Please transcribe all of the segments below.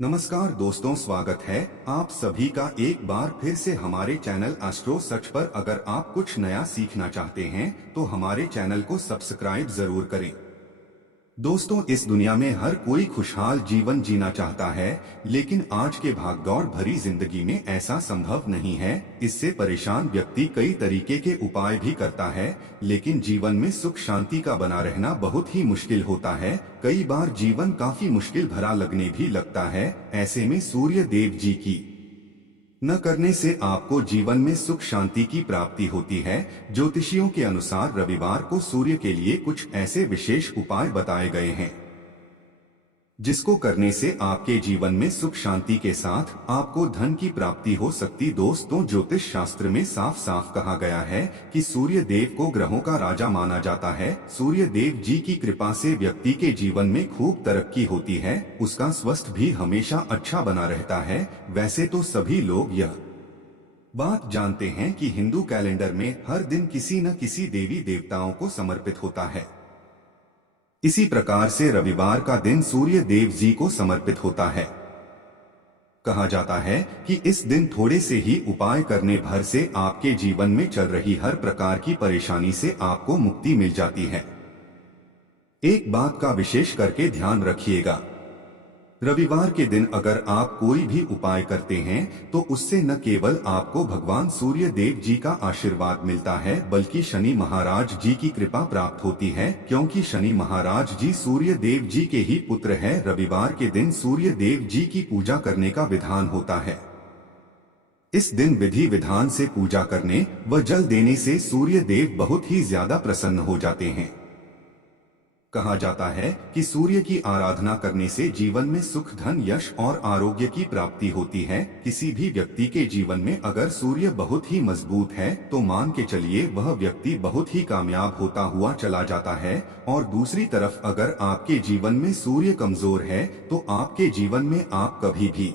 नमस्कार दोस्तों, स्वागत है आप सभी का एक बार फिर से हमारे चैनल एस्ट्रो सच पर। अगर आप कुछ नया सीखना चाहते हैं तो हमारे चैनल को सब्सक्राइब जरूर करें। दोस्तों, इस दुनिया में हर कोई खुशहाल जीवन जीना चाहता है, लेकिन आज के भागदौड़ भरी जिंदगी में ऐसा संभव नहीं है। इससे परेशान व्यक्ति कई तरीके के उपाय भी करता है, लेकिन जीवन में सुख शांति का बना रहना बहुत ही मुश्किल होता है। कई बार जीवन काफी मुश्किल भरा लगने भी लगता है। ऐसे में सूर्य देव जी की न करने से आपको जीवन में सुख शांति की प्राप्ति होती है। ज्योतिषियों के अनुसार रविवार को सूर्य के लिए कुछ ऐसे विशेष उपाय बताए गए हैं जिसको करने से आपके जीवन में सुख शांति के साथ आपको धन की प्राप्ति हो सकती। दोस्तों, ज्योतिष शास्त्र में साफ साफ कहा गया है कि सूर्य देव को ग्रहों का राजा माना जाता है। सूर्य देव जी की कृपा से व्यक्ति के जीवन में खूब तरक्की होती है, उसका स्वास्थ्य भी हमेशा अच्छा बना रहता है। वैसे तो सभी लोग यह बात जानते हैं कि हिंदू कैलेंडर में हर दिन किसी न किसी देवी देवताओं को समर्पित होता है। इसी प्रकार से रविवार का दिन सूर्य देव जी को समर्पित होता है। कहा जाता है कि इस दिन थोड़े से ही उपाय करने भर से आपके जीवन में चल रही हर प्रकार की परेशानी से आपको मुक्ति मिल जाती है। एक बात का विशेष करके ध्यान रखिएगा, रविवार के दिन अगर आप कोई भी उपाय करते हैं तो उससे न केवल आपको भगवान सूर्य देव जी का आशीर्वाद मिलता है, बल्कि शनि महाराज जी की कृपा प्राप्त होती है, क्योंकि शनि महाराज जी सूर्य देव जी के ही पुत्र है। रविवार के दिन सूर्य देव जी की पूजा करने का विधान होता है। इस दिन विधि विधान से पूजा करने व जल देने से सूर्य देव बहुत ही ज्यादा प्रसन्न हो जाते हैं। कहा जाता है कि सूर्य की आराधना करने से जीवन में सुख, धन, यश और आरोग्य की प्राप्ति होती है। किसी भी व्यक्ति के जीवन में अगर सूर्य बहुत ही मजबूत है तो मान के चलिए वह व्यक्ति बहुत ही कामयाब होता हुआ चला जाता है। और दूसरी तरफ अगर आपके जीवन में सूर्य कमजोर है तो आपके जीवन में आप कभी भी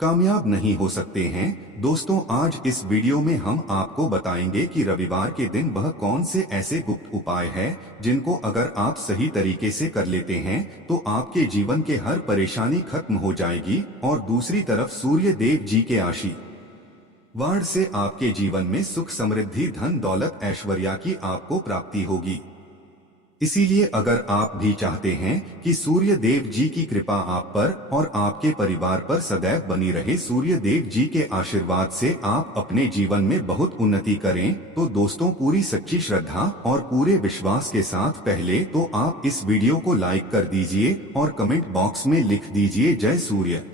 कामयाब नहीं हो सकते हैं। दोस्तों, आज इस वीडियो में हम आपको बताएंगे कि रविवार के दिन वह कौन से ऐसे गुप्त उपाय हैं जिनको अगर आप सही तरीके से कर लेते हैं तो आपके जीवन के हर परेशानी खत्म हो जाएगी। और दूसरी तरफ सूर्य देव जी के आशीर्वाद से आपके जीवन में सुख, समृद्धि, धन, दौलत, ऐश्वर्या की आपको प्राप्ति होगी। इसीलिए अगर आप भी चाहते हैं कि सूर्य देव जी की कृपा आप पर और आपके परिवार पर सदैव बनी रहे, सूर्य देव जी के आशीर्वाद से आप अपने जीवन में बहुत उन्नति करें, तो दोस्तों पूरी सच्ची श्रद्धा और पूरे विश्वास के साथ पहले तो आप इस वीडियो को लाइक कर दीजिए और कमेंट बॉक्स में लिख दीजिए जय सूर्य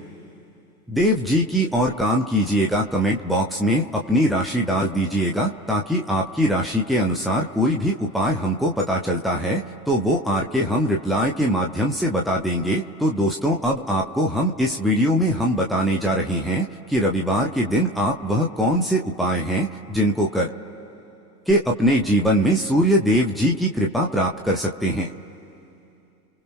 देव जी की, और काम कीजिएगा कमेंट बॉक्स में अपनी राशि डाल दीजिएगा, ताकि आपकी राशि के अनुसार कोई भी उपाय हमको पता चलता है तो वो आके हम रिप्लाई के माध्यम से बता देंगे। तो दोस्तों, अब आपको हम इस वीडियो में हम बताने जा रहे हैं कि रविवार के दिन आप वह कौन से उपाय हैं जिनको कर के अपने जीवन में सूर्य देव जी की कृपा प्राप्त कर सकते हैं,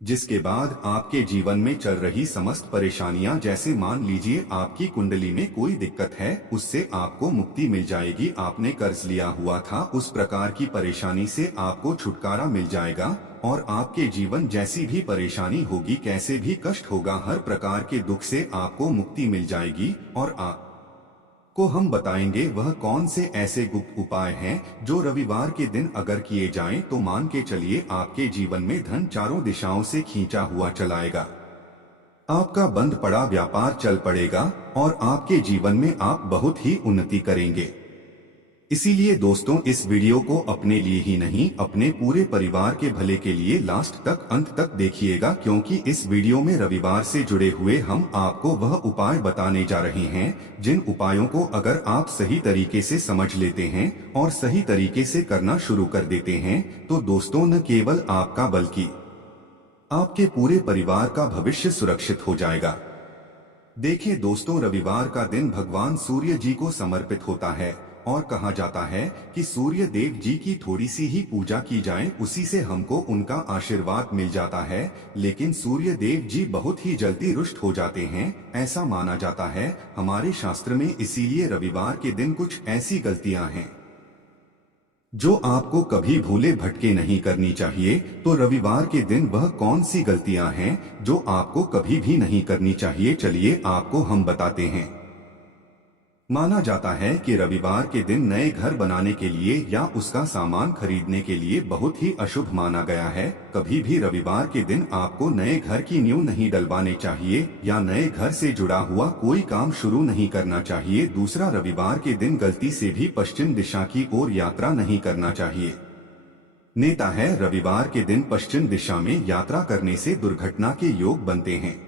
जिसके बाद आपके जीवन में चल रही समस्त परेशानियां, जैसे मान लीजिए आपकी कुंडली में कोई दिक्कत है, उससे आपको मुक्ति मिल जाएगी। आपने कर्ज लिया हुआ था, उस प्रकार की परेशानी से आपको छुटकारा मिल जाएगा। और आपके जीवन जैसी भी परेशानी होगी, कैसे भी कष्ट होगा, हर प्रकार के दुख से आपको मुक्ति मिल जाएगी। और आप को हम बताएंगे वह कौन से ऐसे गुप्त उपाय हैं जो रविवार के दिन अगर किए जाएं तो मान के चलिए आपके जीवन में धन चारों दिशाओं से खींचा हुआ चलाएगा, आपका बंद पड़ा व्यापार चल पड़ेगा और आपके जीवन में आप बहुत ही उन्नति करेंगे। इसीलिए दोस्तों, इस वीडियो को अपने लिए ही नहीं, अपने पूरे परिवार के भले के लिए लास्ट तक, अंत तक देखिएगा, क्योंकि इस वीडियो में रविवार से जुड़े हुए हम आपको वह उपाय बताने जा रहे हैं जिन उपायों को अगर आप सही तरीके से समझ लेते हैं और सही तरीके से करना शुरू कर देते हैं तो दोस्तों, न केवल आपका बल्कि आपके पूरे परिवार का भविष्य सुरक्षित हो जाएगा। देखिए दोस्तों, रविवार का दिन भगवान सूर्य जी को समर्पित होता है और कहा जाता है कि सूर्य देव जी की थोड़ी सी ही पूजा की जाए, उसी से हमको उनका आशीर्वाद मिल जाता है। लेकिन सूर्य देव जी बहुत ही जल्दी रुष्ट हो जाते हैं, ऐसा माना जाता है हमारे शास्त्र में। इसीलिए रविवार के दिन कुछ ऐसी गलतियां हैं जो आपको कभी भूले भटके नहीं करनी चाहिए। तो रविवार के दिन वह कौन सी गलतियां हैं जो आपको कभी भी नहीं करनी चाहिए, चलिए आपको हम बताते हैं। माना जाता है कि रविवार के दिन नए घर बनाने के लिए या उसका सामान खरीदने के लिए बहुत ही अशुभ माना गया है। कभी भी रविवार के दिन आपको नए घर की नींव नहीं डलवानी चाहिए या नए घर से जुड़ा हुआ कोई काम शुरू नहीं करना चाहिए। दूसरा, रविवार के दिन गलती से भी पश्चिम दिशा की ओर यात्रा नहीं करना चाहिए। नेता है, रविवार के दिन पश्चिम दिशा में यात्रा करने से दुर्घटना के योग बनते हैं।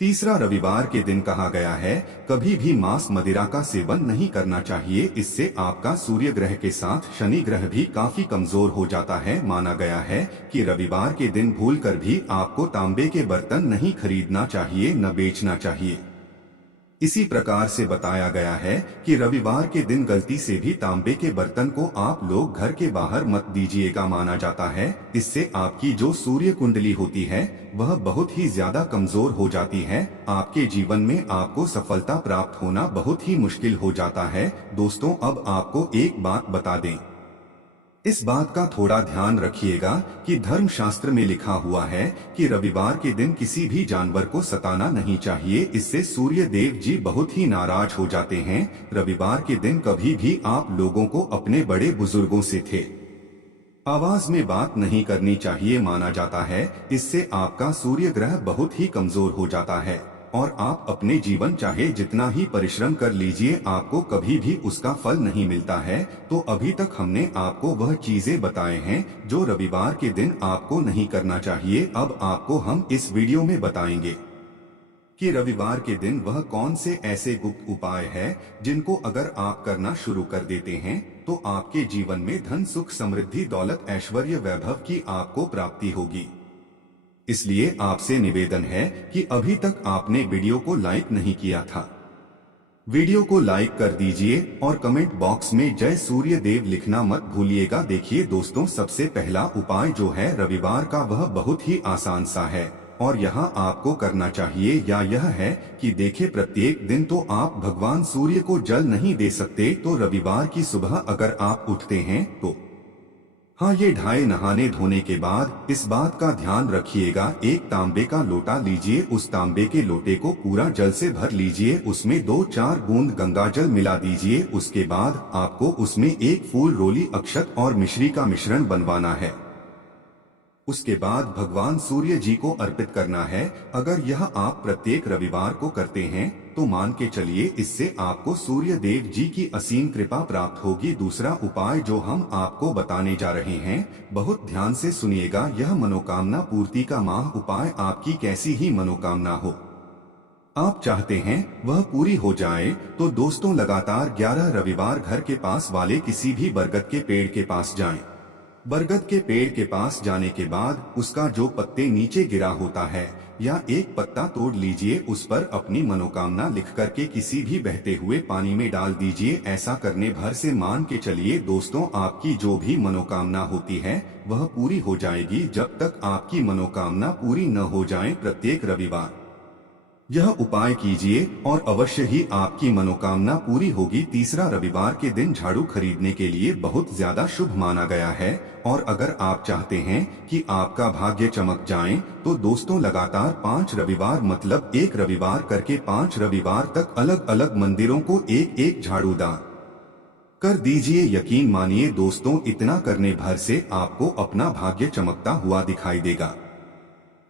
तीसरा, रविवार के दिन कहा गया है कभी भी मांस मदिरा का सेवन नहीं करना चाहिए, इससे आपका सूर्य ग्रह के साथ शनि ग्रह भी काफी कमजोर हो जाता है। माना गया है कि रविवार के दिन भूलकर भी आपको तांबे के बर्तन नहीं खरीदना चाहिए, न बेचना चाहिए। इसी प्रकार से बताया गया है कि रविवार के दिन गलती से भी तांबे के बर्तन को आप लोग घर के बाहर मत दीजिएगा। माना जाता है इससे आपकी जो सूर्य कुंडली होती है वह बहुत ही ज्यादा कमजोर हो जाती है। आपके जीवन में आपको सफलता प्राप्त होना बहुत ही मुश्किल हो जाता है। दोस्तों, अब आपको एक बात बता दें, इस बात का थोड़ा ध्यान रखिएगा कि धर्मशास्त्र में लिखा हुआ है कि रविवार के दिन किसी भी जानवर को सताना नहीं चाहिए, इससे सूर्य देव जी बहुत ही नाराज हो जाते हैं। रविवार के दिन कभी भी आप लोगों को अपने बड़े बुजुर्गों से थे आवाज में बात नहीं करनी चाहिए। माना जाता है इससे आपका सूर्य ग्रह बहुत ही कमजोर हो जाता है और आप अपने जीवन चाहे जितना ही परिश्रम कर लीजिए आपको कभी भी उसका फल नहीं मिलता है। तो अभी तक हमने आपको वह चीजें बताए हैं जो रविवार के दिन आपको नहीं करना चाहिए। अब आपको हम इस वीडियो में बताएंगे कि रविवार के दिन वह कौन से ऐसे गुप्त उपाय है जिनको अगर आप करना शुरू कर देते हैं तो आपके जीवन में धन, सुख, समृद्धि, दौलत, ऐश्वर्य, वैभव की आपको प्राप्ति होगी। इसलिए आपसे निवेदन है कि अभी तक आपने वीडियो को लाइक नहीं किया था, वीडियो को लाइक कर दीजिए और कमेंट बॉक्स में जय सूर्य देव लिखना मत भूलिएगा। देखिए दोस्तों, सबसे पहला उपाय जो है रविवार का वह बहुत ही आसान सा है और यहाँ आपको करना चाहिए या यह है कि देखे प्रत्येक दिन तो आप भगवान सूर्य को जल नहीं दे सकते, तो रविवार की सुबह अगर आप उठते हैं तो हाँ, ये नहाने धोने के बाद इस बात का ध्यान रखिएगा, एक तांबे का लोटा लीजिए, उस तांबे के लोटे को पूरा जल से भर लीजिए, उसमें 2-4 बूंद गंगा जल मिला दीजिए। उसके बाद आपको उसमें एक फूल, रोली, अक्षत और मिश्री का मिश्रण बनवाना है। उसके बाद भगवान सूर्य जी को अर्पित करना है। अगर यह आप प्रत्येक रविवार को करते हैं तो मान के चलिए इससे आपको सूर्य देव जी की असीम कृपा प्राप्त होगी। दूसरा उपाय जो हम आपको बताने जा रहे हैं, बहुत ध्यान से सुनिएगा, यह मनोकामना पूर्ति का माह उपाय आपकी कैसी ही मनोकामना हो आप चाहते हैं वह पूरी हो जाए तो दोस्तों लगातार 11 रविवार घर के पास वाले किसी भी बरगद के पेड़ के पास जाएं। बरगद के पेड़ के पास जाने के बाद उसका जो पत्ते नीचे गिरा होता है या एक पत्ता तोड़ लीजिए, उस पर अपनी मनोकामना लिख करके किसी भी बहते हुए पानी में डाल दीजिए। ऐसा करने भर से मान के चलिए दोस्तों, आपकी जो भी मनोकामना होती है वह पूरी हो जाएगी। जब तक आपकी मनोकामना पूरी न हो जाए प्रत्येक रविवार यह उपाय कीजिए और अवश्य ही आपकी मनोकामना पूरी होगी। तीसरा, रविवार के दिन झाड़ू खरीदने के लिए बहुत ज्यादा शुभ माना गया है और अगर आप चाहते हैं कि आपका भाग्य चमक जाए तो दोस्तों लगातार 5 रविवार मतलब एक रविवार करके 5 रविवार तक अलग अलग मंदिरों को एक एक झाड़ू दान कर दीजिए। यकीन मानिए दोस्तों, इतना करने भर से आपको अपना भाग्य चमकता हुआ दिखाई देगा।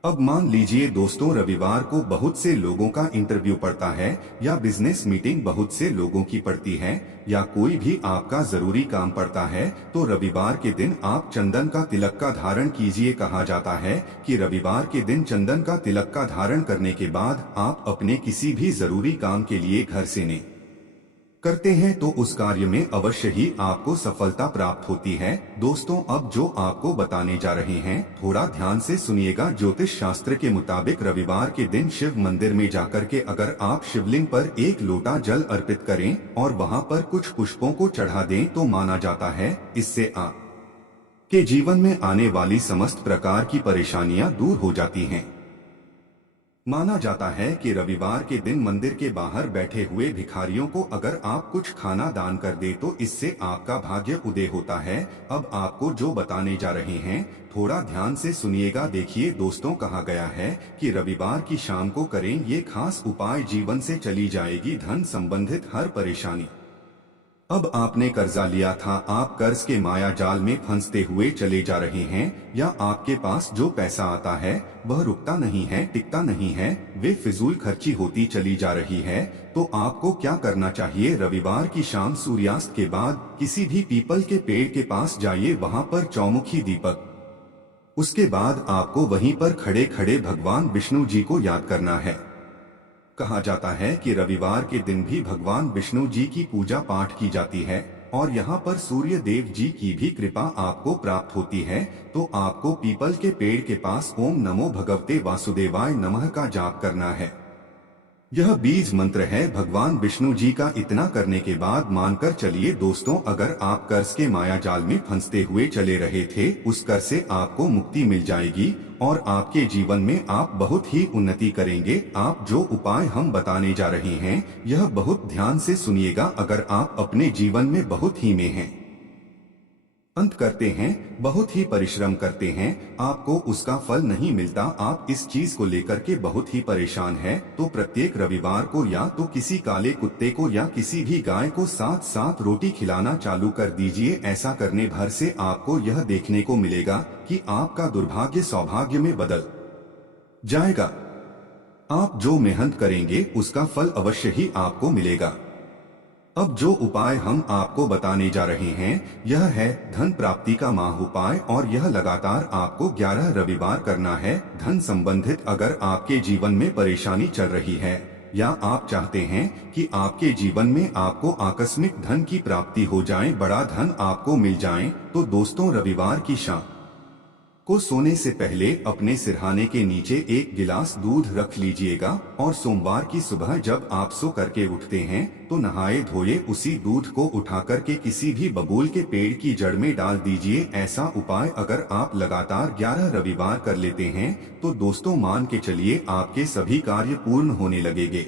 अब मान लीजिए दोस्तों, रविवार को बहुत से लोगों का इंटरव्यू पड़ता है या बिजनेस मीटिंग बहुत से लोगों की पड़ती है या कोई भी आपका जरूरी काम पड़ता है, तो रविवार के दिन आप चंदन का तिलक का धारण कीजिए। कहा जाता है कि रविवार के दिन चंदन का तिलक का धारण करने के बाद आप अपने किसी भी जरूरी काम के लिए घर से ने करते हैं तो उस कार्य में अवश्य ही आपको सफलता प्राप्त होती है। दोस्तों, अब जो आपको बताने जा रहे हैं थोड़ा ध्यान से सुनिएगा। ज्योतिष शास्त्र के मुताबिक रविवार के दिन शिव मंदिर में जाकर के अगर आप शिवलिंग पर एक लोटा जल अर्पित करें और वहां पर कुछ पुष्पों को चढ़ा दें तो माना जाता है इससे आप के जीवन में आने वाली समस्त प्रकार की परेशानियां दूर हो जाती हैं। माना जाता है कि रविवार के दिन मंदिर के बाहर बैठे हुए भिखारियों को अगर आप कुछ खाना दान कर दे तो इससे आपका भाग्य उदय होता है। अब आपको जो बताने जा रहे हैं थोड़ा ध्यान से सुनिएगा। देखिए दोस्तों, कहा गया है कि रविवार की शाम को करें ये खास उपाय, जीवन से चली जाएगी धन संबंधित हर परेशानी। अब आपने कर्जा लिया था, आप कर्ज के माया जाल में फंसते हुए चले जा रहे हैं, या आपके पास जो पैसा आता है वह रुकता नहीं है, टिकता नहीं है, वे फिजूल खर्ची होती चली जा रही है, तो आपको क्या करना चाहिए? रविवार की शाम सूर्यास्त के बाद किसी भी पीपल के पेड़ के पास जाइए, वहां पर चौमुखी दीपक, उसके बाद आपको वहीं पर खड़े खड़े भगवान विष्णु जी को याद करना है। कहा जाता है कि रविवार के दिन भी भगवान विष्णु जी की पूजा पाठ की जाती है और यहाँ पर सूर्य देव जी की भी कृपा आपको प्राप्त होती है। तो आपको पीपल के पेड़ के पास ओम नमो भगवते वासुदेवाय नमः का जाप करना है। यह बीज मंत्र है भगवान विष्णु जी का। इतना करने के बाद मानकर चलिए दोस्तों, अगर आप कर्ज के माया जाल में फंसते हुए चले रहे थे, उस कर्ज से आपको मुक्ति मिल जाएगी और आपके जीवन में आप बहुत ही उन्नति करेंगे। आप जो उपाय हम बताने जा रहे हैं यह बहुत ध्यान से सुनिएगा। अगर आप अपने जीवन में बहुत ही में हैं, अंत करते हैं, बहुत ही परिश्रम करते हैं, आपको उसका फल नहीं मिलता, आप इस चीज को लेकर के बहुत ही परेशान हैं, तो प्रत्येक रविवार को या तो किसी काले कुत्ते को या किसी भी गाय को साथ साथ रोटी खिलाना चालू कर दीजिए। ऐसा करने भर से आपको यह देखने को मिलेगा कि आपका दुर्भाग्य सौभाग्य में बदल जाएगा। आप जो मेहनत करेंगे उसका फल अवश्य ही आपको मिलेगा। अब जो उपाय हम आपको बताने जा रहे हैं यह है धन प्राप्ति का महाउपाय और यह लगातार आपको 11 रविवार करना है। धन संबंधित अगर आपके जीवन में परेशानी चल रही है या आप चाहते हैं कि आपके जीवन में आपको आकस्मिक धन की प्राप्ति हो जाए, बड़ा धन आपको मिल जाए, तो दोस्तों रविवार की शाम को सोने से पहले अपने सिरहाने के नीचे एक गिलास दूध रख लीजिएगा और सोमवार की सुबह जब आप सो करके उठते हैं तो नहाए धोए उसी दूध को उठा करके किसी भी बबूल के पेड़ की जड़ में डाल दीजिए। ऐसा उपाय अगर आप लगातार 11 रविवार कर लेते हैं तो दोस्तों मान के चलिए आपके सभी कार्य पूर्ण होने लगेंगे।